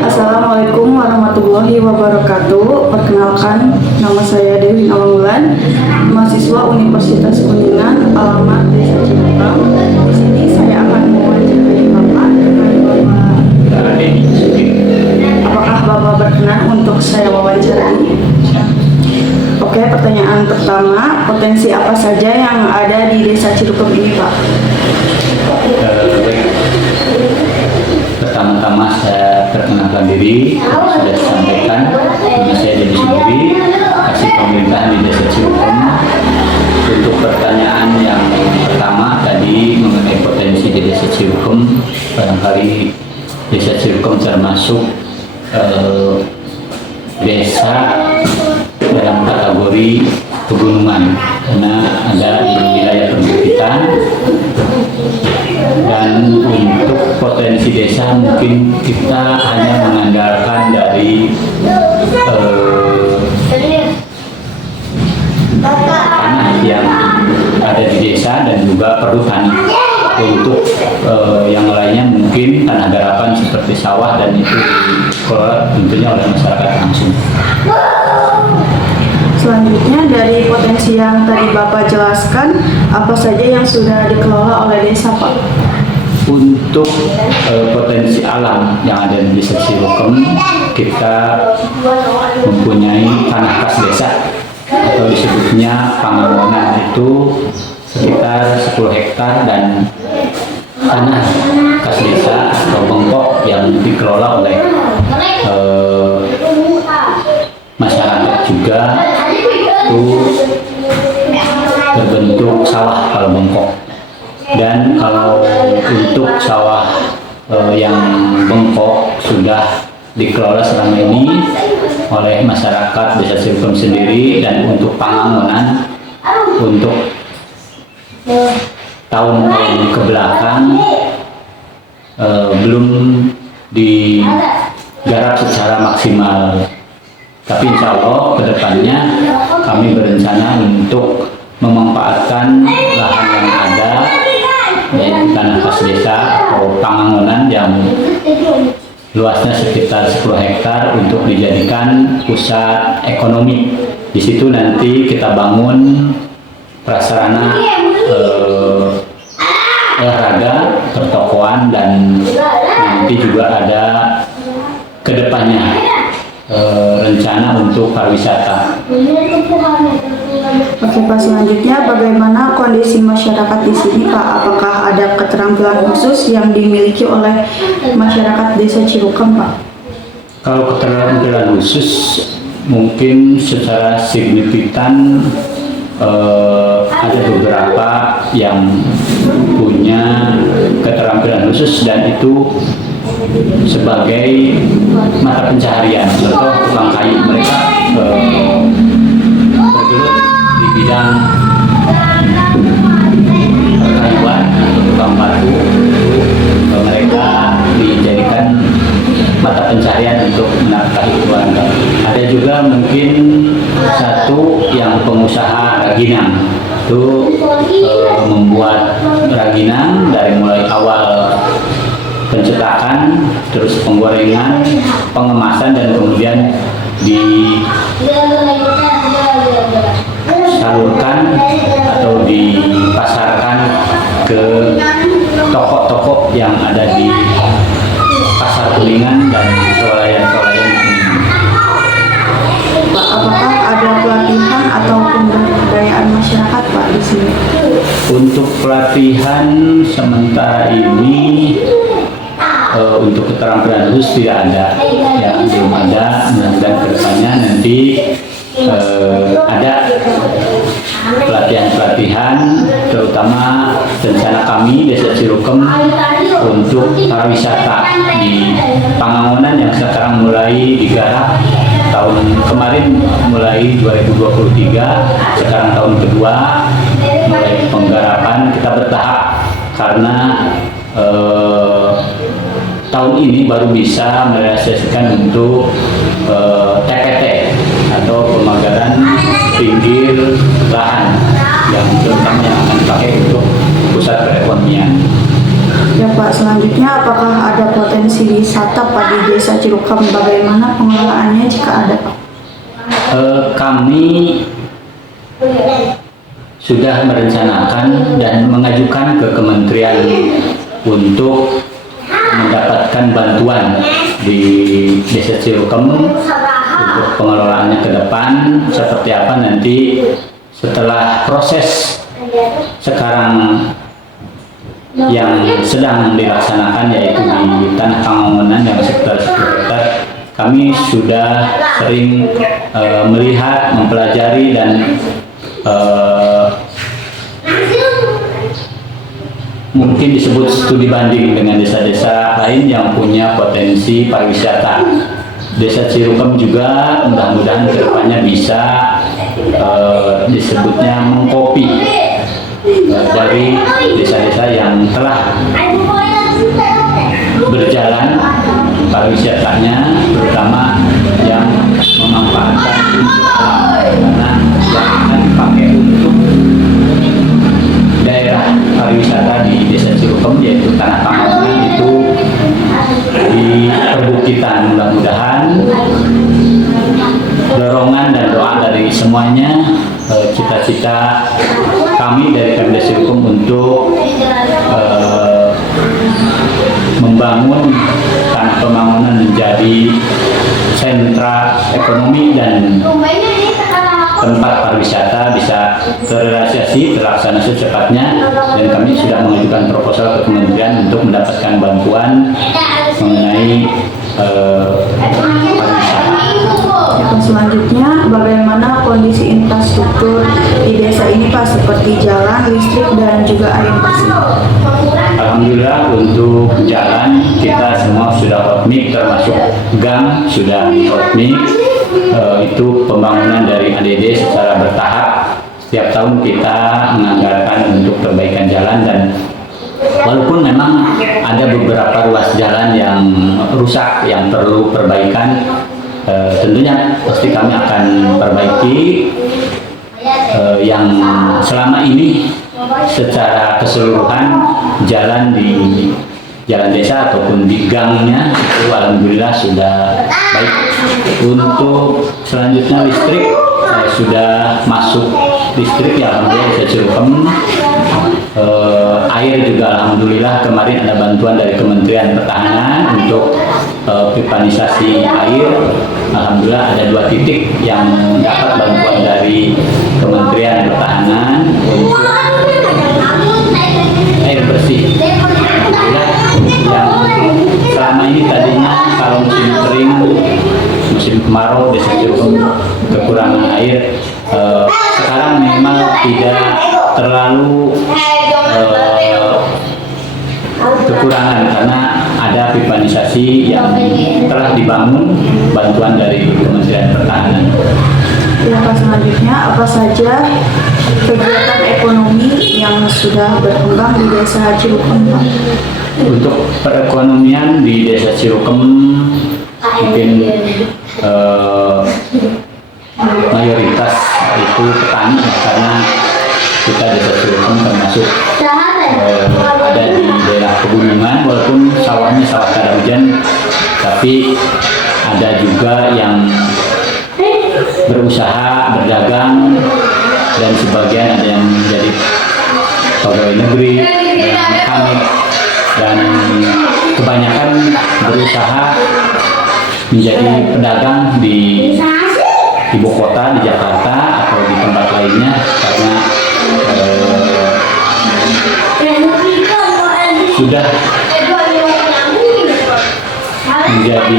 Assalamualaikum warahmatullahi wabarakatuh. Perkenalkan, nama saya Dewi Nawangwulan, mahasiswa Universitas Kuningan, alamat Desa Ciputang. Di sini saya akan mewawancarai Bapak dengan Bapak. Apakah Bapak berkenan untuk saya wawancarai? Oke, pertanyaan pertama, potensi apa saja yang ada di Desa Cirukem ini, Pak? Pertama-tama saya perkenalkan diri, sudah disampaikan, nama saya Dedi sendiri, kasih pemerintahan di Desa Cirukem. Untuk pertanyaan yang pertama tadi mengenai potensi di Desa Cirukem, barangkali Desa Cirukem termasuk desa dalam kategori pegunungan karena ada di wilayah perbukitan. Dan untuk potensi desa mungkin kita hanya mengandalkan dari tanah yang ada di desa dan juga perhutani. Untuk yang lainnya mungkin tanah garapan seperti sawah dan itu dikelola tentunya oleh masyarakat langsung. Selanjutnya, dari potensi yang tadi Bapak jelaskan, apa saja yang sudah dikelola oleh desa, Pak? Untuk potensi alam yang ada di Desa Cirukem, kita mempunyai tanah kas desa atau disebutnya Pangangonan, itu sekitar 10 hektar dan tanah kas desa atau bengkok yang dikelola oleh masyarakat juga, itu berbentuk sawah kalau bengkok. Dan kalau untuk sawah yang bengkok sudah dikelola selama ini oleh masyarakat Desa Cirukem sendiri. Dan untuk Pangangonan, untuk tahun-tahun kebelakang belum digarap secara maksimal. Tapi insya Allah kedepannya kami berencana untuk memanfaatkan lahan yang ada, yaitu tanah kas desa atau Pangangonan yang luasnya sekitar 10 hektar untuk dijadikan pusat ekonomi. Di situ nanti kita bangun prasarana olahraga, pertokoan, dan nanti juga ada kedepannya rencana untuk pariwisata. Oke, Pak, selanjutnya bagaimana kondisi masyarakat di sini, Pak? Apakah ada keterampilan khusus yang dimiliki oleh masyarakat Desa Cirukem, Pak? Kalau keterampilan khusus mungkin secara signifikan ada beberapa yang punya keterampilan khusus dan itu sebagai mata pencaharian. Contoh tukang kayu, mereka bergelut di bidang kayuan atau tukang batu. Mereka dijadikan mata pencaharian untuk menafkahi keluarga. Ada juga mungkin satu yang pengusaha raginang, itu membuat raginang dari mulai awal pencetakan, terus penggorengan, pengemasan, dan kemudian disalurkan atau dipasarkan ke toko-toko yang ada di Pasar Kuningan dan swalayan-swalayan. Pak, apakah ada pelatihan atau pemberdayaan masyarakat, Pak, di sini? Untuk pelatihan sementara ini untuk keterampilan khusus tidak ada, ya belum ada. Mudah-mudahan kedepannya nanti ada pelatihan-pelatihan, terutama rencana kami Desa Cirukem untuk pariwisata di Pangangonan yang sekarang mulai digarap. Tahun kemarin mulai 2023, sekarang tahun kedua mulai penggarapan. Kita bertahap karena tahun ini baru bisa merealisasikan untuk TPT atau pemagaran pinggir lahan yang terutama yang akan dipakai untuk pusat perekonomian. Ya Pak, selanjutnya apakah ada potensi wisata Pak di Desa Cilukam? Bagaimana pengelolaannya jika ada Pak? Kami sudah merencanakan dan mengajukan ke kementerian untuk mendapatkan bantuan di Desa Cilukam untuk pengelolaannya ke depan seperti apa nanti setelah proses sekarang yang sedang dilaksanakan yaitu di Tanah Pangonan yang sekitar 10 hektar. Kami sudah sering melihat, mempelajari dan mungkin disebut studi banding dengan desa-desa lain yang punya potensi pariwisata. Desa Cilukam juga mudah-mudahan kedepannya bisa disebutnya mengkopi dari desa-desa yang telah berjalan pariwisatanya, terutama yang memanfaatkan unsur alam, karena yang akan dipakai untuk daerah pariwisata di Desa Cilukam yaitu Tanah Pangonan itu di perbukitan. Mudah-mudahan dorongan dan doa dari semuanya, cita-cita kami dari Pemda Cilukam untuk membangun Tanah Pembangunan menjadi sentra ekonomi dan tempat pariwisata bisa terrealisasi, terlaksana secepatnya, dan kami sudah mengajukan proposal ke kementerian untuk mendapatkan bantuan mengenai pariwisata. Selanjutnya, bagaimana kondisi infrastruktur di desa ini Pak, seperti jalan, listrik, dan juga air bersih? Alhamdulillah untuk jalan kita semua sudah hotmix, termasuk gang sudah hotmix. Itu pembangunan dari ADD secara bertahap. Setiap tahun kita menganggarkan untuk perbaikan jalan, dan walaupun memang ada beberapa ruas jalan yang rusak yang perlu perbaikan, tentunya pasti kami akan perbaiki. Yang selama ini secara keseluruhan jalan di jalan desa ataupun di gangnya itu alhamdulillah sudah baik. Untuk selanjutnya listrik sudah masuk listrik ya alhamdulillah Desa Cilukam. Air juga alhamdulillah kemarin ada bantuan dari Kementerian Pertahanan untuk pipanisasi air. Alhamdulillah ada 2 titik yang dapat bantuan dari Kementerian Pertahanan untuk air bersih. Alhamdulillah yang selama ini tadinya kalau musim kering, musim kemarau Desa Cilukam kekurangan air, sekarang memang tidak terlalu kekurangan karena ada pipanisasi yang telah dibangun bantuan dari Kementerian Pertahanan. Ya Pak, selanjutnya apa saja kegiatan ekonomi yang sudah berkembang di Desa Cilukam Pak? Untuk perekonomian di Desa Cilukam mungkin mayoritas itu petani karena kita Desa Cilukam termasuk ada di daerah pegunungan, walaupun sawahnya sawah kada hujan, tapi ada juga yang berusaha berdagang dan sebagian ada yang menjadi pegawai negeri dan mekanik, dan kebanyakan berusaha menjadi pedagang di ibu kota, di Jakarta atau di tempat lainnya, karena sudah menjadi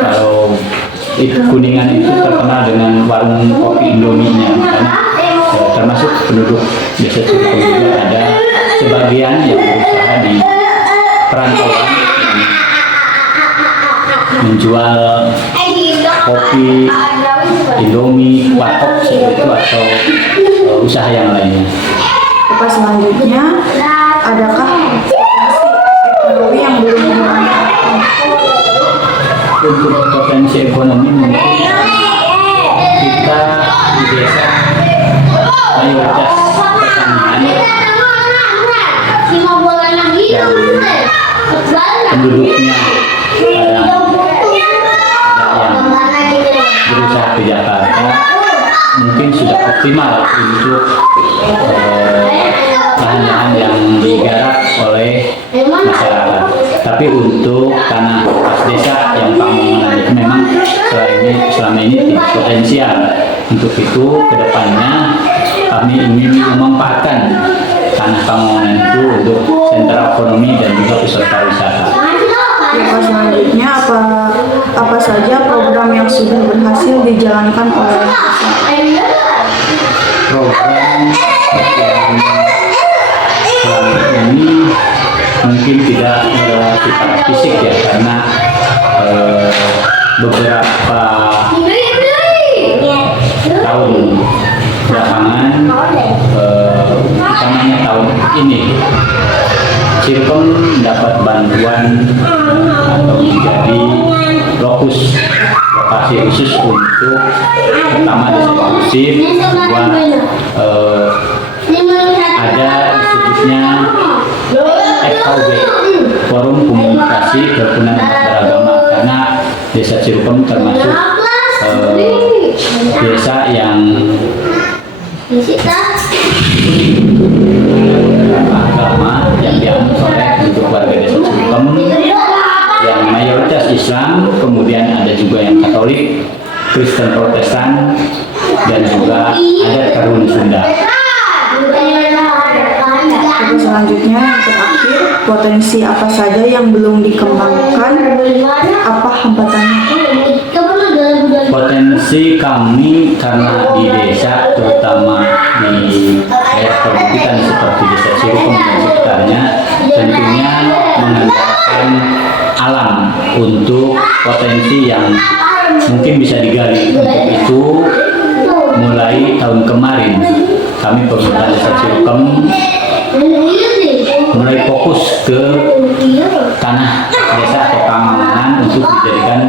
kalau Kuningan itu terkenal dengan warung kopi Indominya, karena termasuk penduduk Desa Cilukam juga ada sebagian yang berusaha di perantauan menjual kopi, Indomie, warkop seperti itu atau usaha yang lainnya. Pak, selanjutnya adakah potensi potensi ekonomi mungkin kita di desa mayoritas petanian yang penduduknya kadang ada yang berusaha ke Jakarta mungkin sudah optimal untuk lahan-lahan yang digarap oleh masyarakat. Tapi untuk tanah khas desa yang Pamongonan itu memang selama ini tidak potensial. Untuk itu kedepannya kami ingin memanfaatkan tanah Pamongonan itu untuk sentra ekonomi dan juga pusat pariwisata. Pak, selanjutnya apa saja program yang sudah berhasil dijalankan oleh Program yang selama ini mungkin tidak bersifat fisik ya, karena beberapa tahun belakangan, utamanya tahun ini, Cirebon mendapat bantuan atau menjadi lokasi khusus untuk pertama desa inklusif, kedua ada disebutnya FKUB, Forum Komunikasi Kerukunan Umat Beragama, karena desa Cirebon termasuk desa yang agama yang dianut oleh untuk warga desa Cirebon yang mayoritas Islam, kemudian ada juga yang Katolik, Kristen Protestan, dan juga ada Karun Sunda. Selanjutnya yang terakhir, potensi apa saja yang belum dikembangkan, apa hambatannya? Potensi kami karena di desa, terutama di daerah perbukitan seperti desa Cirebon dan sekitarnya, tentunya mengandalkan alam untuk potensi yang mungkin bisa digali. Untuk itu mulai tahun kemarin kami pemerintah desa Cirebon mulai fokus ke tanah desa atau Pamongonan untuk dijadikan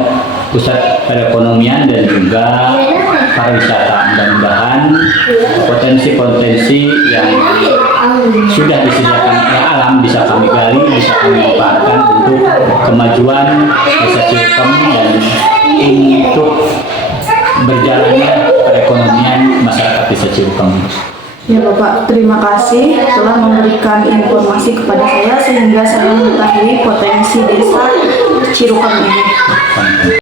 pusat perekonomian dan juga pariwisata. Mudah-mudahan potensi-potensi yang sudah disediakan oleh alam bisa kami gali, bisa kami manfaatkan untuk kemajuan desa Cirebon dan untuk berjalannya perekonomian masyarakat desa Cirebon. Ya Bapak, terima kasih telah memberikan informasi kepada saya sehingga saya mengetahui potensi desa Cirebon ini.